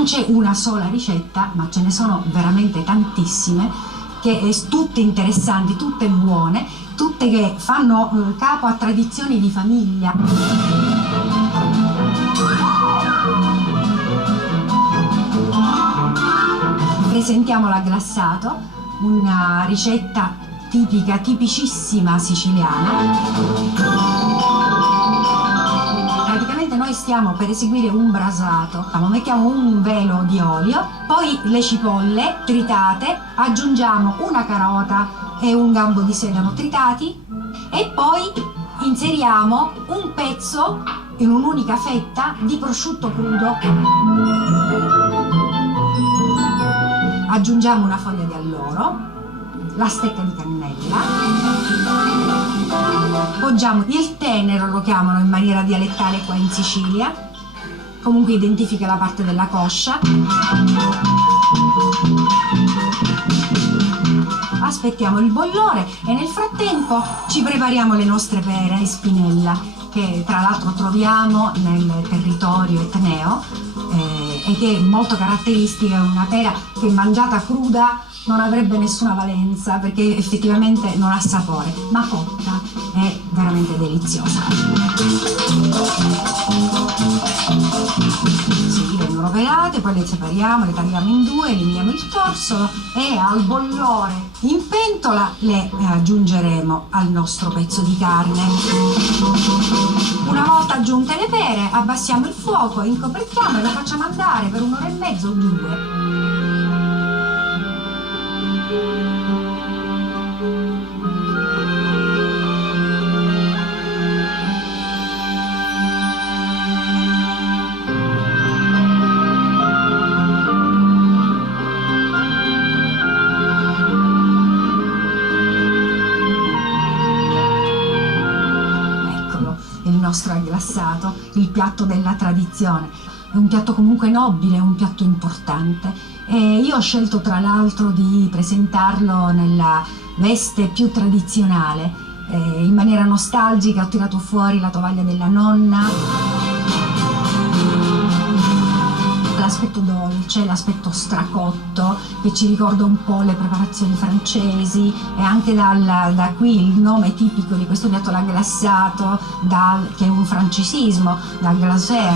non c'è una sola ricetta, ma ce ne sono veramente tantissime, tutte interessanti, tutte buone, tutte che fanno capo a tradizioni di famiglia. Presentiamo l'aglassato, una ricetta tipica, tipicissima siciliana. Praticamente noi stiamo per eseguire un brasato, mettiamo un velo di olio, poi le cipolle tritate, aggiungiamo una carota e un gambo di sedano tritati e poi inseriamo un pezzo in un'unica fetta di prosciutto crudo. Aggiungiamo una foglia di alloro, la stecca di cannella, poggiamo il tenero, lo chiamano in maniera dialettale qua in Sicilia, comunque identifica la parte della coscia. Aspettiamo il bollore e nel frattempo ci prepariamo le nostre pere in spinella, che tra l'altro troviamo nel territorio etneo e che è molto caratteristica, è una pera che mangiata cruda non avrebbe nessuna valenza perché effettivamente non ha sapore, ma cotta è veramente deliziosa. Sì, vengono pelate, poi le separiamo, le tagliamo in due, eliminiamo il torsolo e al bollore in pentola le aggiungeremo al nostro pezzo di carne. Una volta aggiunte le pere, abbassiamo il fuoco, incoperchiamo e lo facciamo andare per un'ora e mezzo o due. Il nostro aglassato, il piatto della tradizione. È un piatto comunque nobile, è un piatto importante e io ho scelto tra l'altro di presentarlo nella veste più tradizionale, in maniera nostalgica ho tirato fuori la tovaglia della nonna, l'aspetto dolce, l'aspetto stracotto che ci ricorda un po' le preparazioni francesi e anche da qui il nome tipico di questo piatto, l'aglassato, che è un francesismo, dal glacer.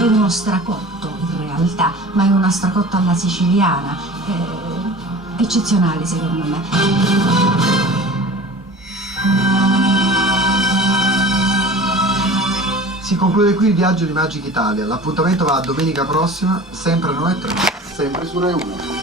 È uno stracotto in realtà, ma è una stracotta alla siciliana, eccezionale secondo me. Si conclude qui il viaggio di Magic Italia. L'appuntamento va a domenica prossima, sempre alle 9:30, sempre su Rai 1.